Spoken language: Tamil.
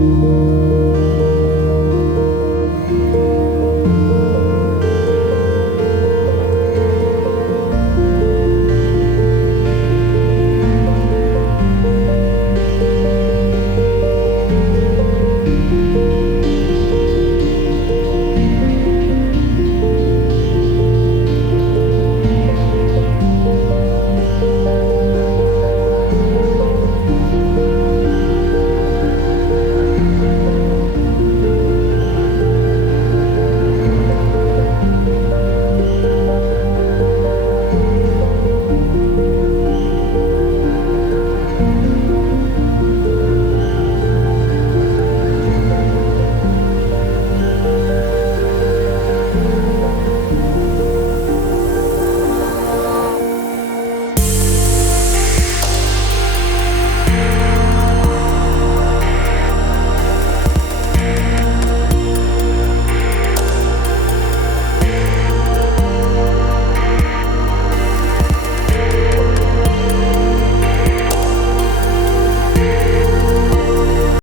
thank you